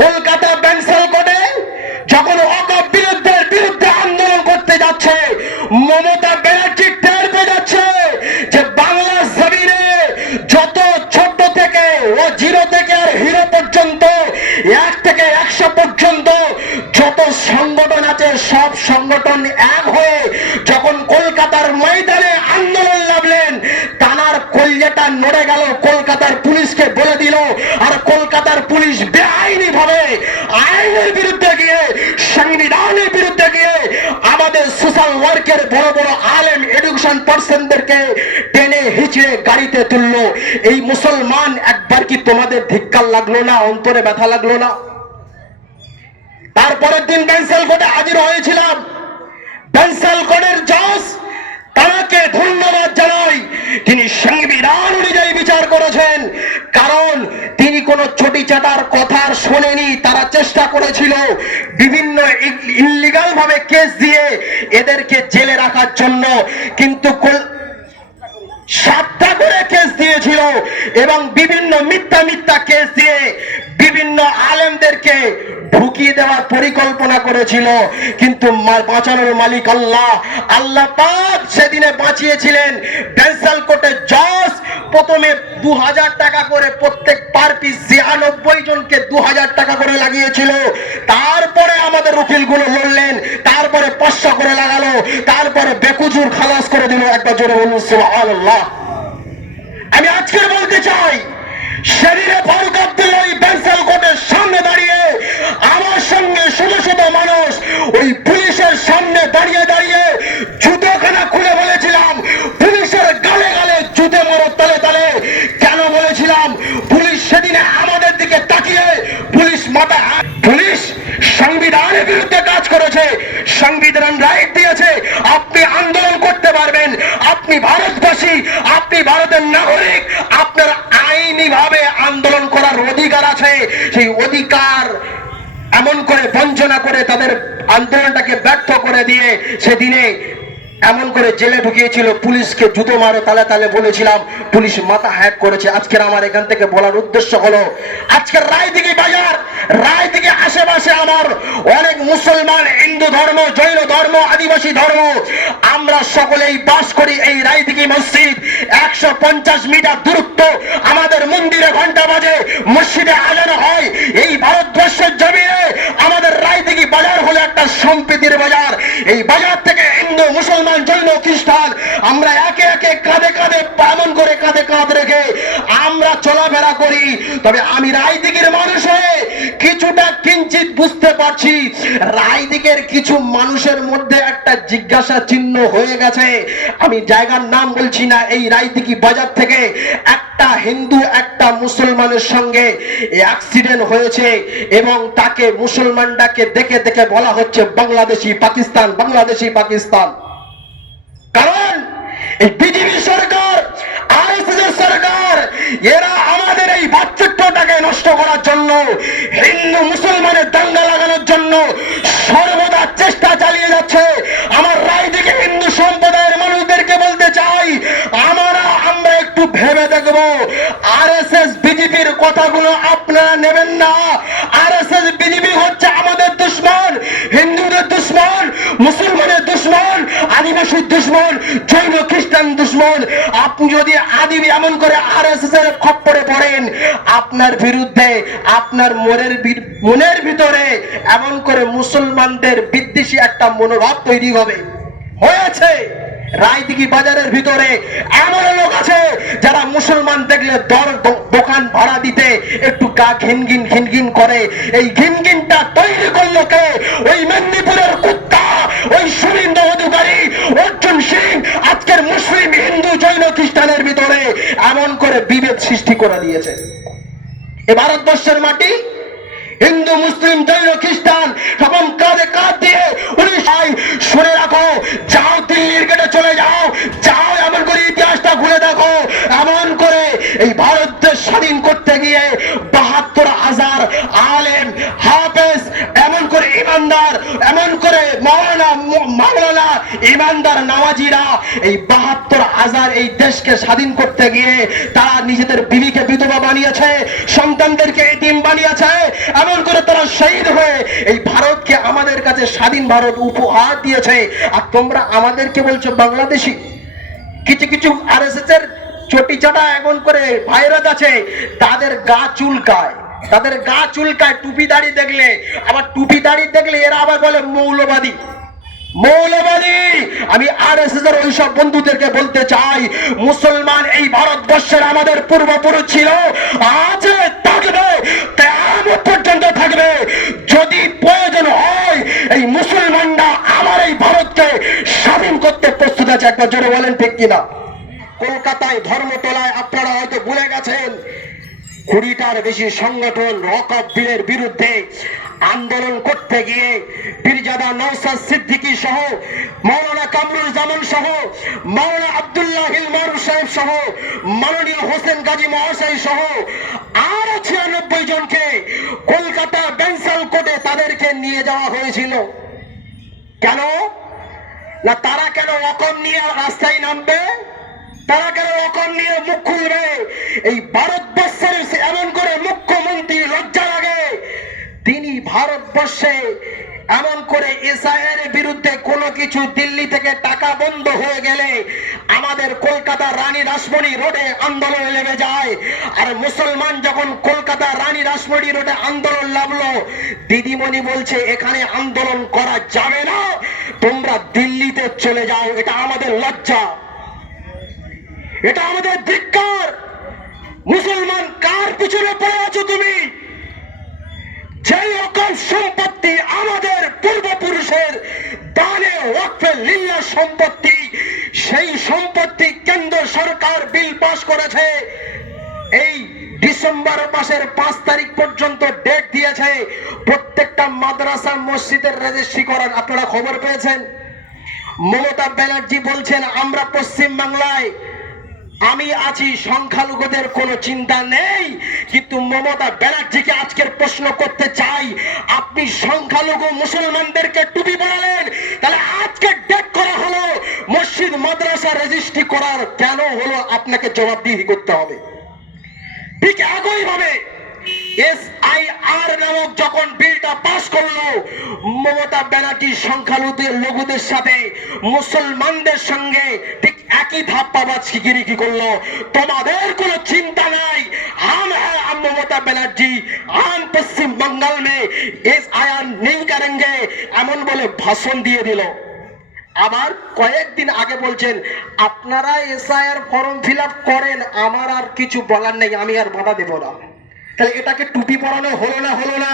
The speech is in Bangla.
কলকাতা ব্যাংসাল কোর্টে যখন ওয়াকফ বিরুদ্ধে আন্দোলন করতে যাচ্ছে, মমতা ব্যানার্জি টের পেয়ে যাচ্ছে যে বাংলা জমিনে যত ছোট থেকে ও জিরো থেকে আর হিরো পর্যন্ত, 1 থেকে 100 পর্যন্ত যত সংগঠন আছে, সব সংগঠন এক হয়ে যখন কলকাতার ময়দানে আন্দোলন নামলেন, তানার কলজেটা নড়ে গেল। কলকাতার পুলিশকে বলে দিল, আর কলকাতার পুলিশ বেআইনি ভাবে আইনের বিরুদ্ধে গিয়ে, সংবিধানের বিরুদ্ধে গিয়ে আমাদের সোশ্যাল ওয়ার্কের বড় বড় আলেম এডুকেশন পার্সনদেরকে টেনে হিচড়ে গাড়িতে তুললো। এই মুসলমান, একবার কি তোমাদের ধিক্কার লাগলো না? অন্তরে ব্যথা লাগলো না? তারপরের দিন ব্যাংসাল কোর্টে হাজির হয়েছিলাম। ব্যাংসাল কোর্টের জজ, তাকে ধন্যবাদ জানাই, তিনি সংবিধান অনুযায়ী বিচার করেছেন। কারণ তিনি কোন চটি চাটার কথা শোনেনি। তারা চেষ্টা করেছিল বিভিন্ন ইল্লিগাল ভাবে কেস দিয়ে এদেরকে জেলে রাখার জন্য, কিন্তু 7টা করে কেস দিয়েছিল এবং বিভিন্ন মিথ্যা কেস দিয়ে বিভিন্ন আলেমদেরকে ঢুকিয়ে দেওয়ার পরিকল্পনা করেছিল। কিন্তু বাঁচানোর মালিক আল্লাহ। আল্লাহ পাক সেদিনে বাঁচিয়েছিলেন। ব্যাংসাল কোর্টের জজ প্রথমে 2000 টাকা করে প্রত্যেক পার পিস 96 জনকে 2000 টাকা করে লাগিয়েছিল। তারপরে আমাদের উকিলগুলো লড়লেন, তারপরে 500 করে লাগালো, তারপরে বেকুজুর খালাস করে দিল। একবার জোরে বলুন সুবহানাল্লাহ। আমি আজকে বলতে চাই, শরীরে ফারুক আব্দুল্লাহ ওই ব্যাংসাল কোর্টের সামনে দাঁড়িয়ে আমার সঙ্গে শত শত মানুষ ওই পুলিশের সামনে দাঁড়িয়ে দাঁড়িয়ে জুতোখানা খুলে বলেছিলাম, পুলিশের গালে গালে জুতে মারো তালে তালে। কেন বলেছিলাম? পুলিশ সেদিনে আমাদের দিকে তাকিয়ে পুলিশ সংবিধানের বিরুদ্ধে কাজ করেছে। সংবিধান রাইট দিয়েছে, আপনি আন্দোলন করতে পারবেন, আপনি ভারতবাসী, আপনি ভারতের নাগরিক, আপনার আইনি ভাবে আন্দোলন করার অধিকার আছে। সেই অধিকার এমন করে বঞ্চনা করে তাদের আন্দোলনটাকে ব্যর্থ করে দিয়ে সেদিনে এমন করে জেলে ঢুকিয়েছিল। পুলিশকে জুতো মারো তালে তালে বলেছিলাম, পুলিশ মাথা হ্যাক করেছে। আজকের আমার এখান থেকে বলার উদ্দেশ্য হলো, আজকের রায়দিঘি বাজার, রায়দিঘি আশেপাশে আমার অনেক মুসলমান, হিন্দু ধর্ম, জৈন ধর্ম, আদিবাসী ধর্ম, আমরা সকলেই বাস করি এই রায়দিঘি মসজিদ। 150 মিটার দূরত্ব, আমাদের মন্দিরে ঘন্টা বাজে, মসজিদে আজান হয়। এই ভারতবর্ষের জমিনে আমাদের রায়দিঘি বাজার হলো একটা সম্প্রীতির বাজার। এই বাজার থেকে হিন্দু, মুসলমান, জৈন, খ্রিস্টান আমরা একে একে কাঁধে কাঁধে পালন করে কাঁধে কাঁধ রেখে আমরা চলাফেরা করি। তবে আমি রায়দিঘির মানুষ হয়ে কিছুটা কিঞ্চিত বুঝতে পারছি, রায়দিঘির কিছু মানুষের মধ্যে একটা জিজ্ঞাসা চিহ্ন হয়ে গেছে। আমি জায়গার নাম বলছি না। এই রায়দিঘি বাজার থেকে একটা হিন্দু একটা মুসলমানের সঙ্গে অ্যাক্সিডেন্ট হয়েছে এবং তাকে মুসলমানটাকে দেখে দেখে বলা হচ্ছে বাংলাদেশি পাকিস্তান, বাংলাদেশি পাকিস্তান। কারণ এই বিজেপি সরকার, আরএসএস সরকার, এরা আমাদের এই ভাতৃত্বটাকে নষ্ট করার জন্য, হিন্দু মুসলমানের দাঙ্গা লাগানোর জন্য সর্বদা চেষ্টা চালিয়ে যাচ্ছে। আমার রায়দিঘি হিন্দু সম্প্রদায়ের মানুষদেরকে বলতে চাই, আমরা একটু ভেবে দেখব। আরএসএস বিজেপির কথাগুলো আপনারা নেবেন না। আরএসএস বিজেপি হচ্ছে আমাদের দুশ্মন, হিন্দুদের দুশ্মন, মুসলমানের দুশ্মন, আদিবাসীর দুশ্মন, জৈন খ্রিস্টান দুশ্মন। আপনি যদি আদিবি এমন করে আরএসএস এর খপ্পরে পড়েন, আপনার বিরুদ্ধে আপনার মনের ভিতরে এমন করে মুসলমানদের বিদ্বেষী একটা মনোভাব তৈরি হবে। হয়েছে রায়দিঘি বাজারের ভিতরে এমন লোক আছে যারা মুসলমান দেখলে দোকান ভাড়া দিতে একটু গা ঘিনঘিন ঘিনঘিন করে। এই ঘিনঘিনটা তৈরি করলো কে? ওই মেদিনীপুরের কুত্তা, ওই সুরিন্দ অধিকারী, অর্জুন সিং আজকের মুসলিম, হিন্দু, জৈন, খ্রিস্টানের ভিতরে এমন করে বিভেদ সৃষ্টি করে দিয়েছে। এ ভারতবর্ষের মাটি, হিন্দু, মুসলিম, জৈন, খ্রিস্টান তখন কাঁধে কাঁধ দিয়ে শুনে রাখো, যাও দিল্লির গেটে চলে যাও, যাও এমন করে ইতিহাসটা ঘুরে দেখো। এমন করে এই ভারত দেশ স্বাধীন করতে গিয়ে 72,000 আলেম, হাফেজ, এমন করে ইমানদার, এমন করে মাওলানা ইমানদার নামাজিরা এই 72,000 এই দেশকে স্বাধীন করতে গিয়ে তারা নিজেদের বিবিকে বিধবা বানিয়েছে, সন্তানদেরকে এতিম বানিয়েছে। এমন করে শহীদ হয়ে এই ভারতকে আমাদের কাছে স্বাধীন ভারত উপহার দিয়েছে, আর তোমরা আমাদেরকে বলছো বাংলাদেশি। কিছু কিছু আরএসএস এর চটি চাটা এমন করে ভাইরাস আছে, তাদের গা চুলকায়, তাদের গা চুলকায় টুপি দাড়ি দেখলে। আবার টুপি দাড়ি দেখলে এরা আবার বলে মৌলবাদী, মৌলবাদী। আমি আরএসএস এর ওইসব বন্ধুদেরকে বলতে চাই, মুসলমান এই ভারতবর্ষের আমাদের পূর্বপুরুষ ছিল, আছে, থাকবে, কিয়ামত পর্যন্ত থাকবে। যদি প্রয়োজন হয় এই মুসলমানরা আমার এই ভারতকে স্বাধীন করতে প্রস্তুত আছে। একবার জোরে বলেন ঠিক কিনা? কলকাতায় ধর্মতলায় আপনারা হয়তো ভুলে গেছেন, 20টার বেশি সংগঠন ওয়াকফ বিলের বিরুদ্ধে আন্দোলন করতে গিয়ে পীরজাদা নওশাদ সিদ্দিকী সহ, মাওলানা কামরুজ্জামান সহ, মাওলানা আব্দুল্লাহ হিল মারুফ সাহেব সহ, মাননীয় হোসেন গাজী মহাশয় সহ আরো 96 জনকে কলকাতা বেঞ্চাল কোর্টে তাদেরকে নিয়ে যাওয়া হয়েছিল। কেন না, তারা কেন ওয়াকফ নিয়ে রাস্তায় নামবে? তারা কেন ওয়াকফ নিয়ে মুখ খুলবে? এই ভারতবর্ষের এমন করে মুখ্যমন্ত্রী লজ্জা লাগে, তিনি ভারতবর্ষে এমন করে এসআইআর এর বিরুদ্ধে কোনো কিছু দিল্লি থেকে টাকা বন্ধ হয়ে গেলে আমাদের কলকাতা রানী রাসমণি রোডে আন্দোলন নেমে যায়। আর মুসলমান যখন কলকাতা রানী রাসমণি রোডে আন্দোলন নামলো, দিদিমণি বলছে এখানে আন্দোলন করা যাবে না, তোমরা দিল্লিতে চলে যাও। এটা আমাদের লজ্জা, এটা আমাদের ধিক্কার। মুসলমান কার পিছনে পড়ে আছো তুমি? যেই রকম সম্পত্তি আমাদের পূর্বপুরুষের দানে ওয়াকফে লিল্লাহ সম্পত্তি, সেই সম্পত্তি কেন্দ্র সরকার বিল পাস করেছে। এই ডিসেম্বর মাসের 5 তারিখ পর্যন্ত ডেট দিয়েছে প্রত্যেকটা মাদ্রাসা মসজিদের রেজিস্ট্রি করার। আপনারা খবর পেয়েছেন? মমতা ব্যানার্জি বলছেন আমরা পশ্চিম বাংলায় আমি আছি, সংখ্যালঘুদের কোনো চিন্তা নেই। কিন্তু মমতা ব্যানার্জিকে আজকের প্রশ্ন করতে চাই, আপনি সংখ্যালঘু মুসলমানদেরকে টুপি পরালেন, তাহলে আজকে ডেট করা হলো মসজিদ মাদ্রাসা রেজিস্ট্রি করার, কেন হলো আপনাকে জবাবদিহি করতে হবে। ঠিক একই ভাবে এসআইআর নামক যখন বিলটা পাস করলো, মমতা ব্যানার্জি সংখ্যালঘুদের সাথে মুসলমানদের সঙ্গে ঠিক একই ধাপ্পাবাজগিরি কি করলো। তোমাদের কোনো চিন্তা নাই, हम है हम মমতা ব্যানার্জি, हम পশ্চিম বাঙ্গাল মে এসআইআর নেই করেंगे, এমন বলে ভাষণ দিয়ে দিল। আবার কয়েকদিন আগে বলছেন আপনারা এসআইআর ফর্ম ফিল আপ করেন, আমার আর কিছু বলার নেই, আমি আর বাধা দেব না। তাহলে এটাকে টুপি পরানো হলো না? হলো না?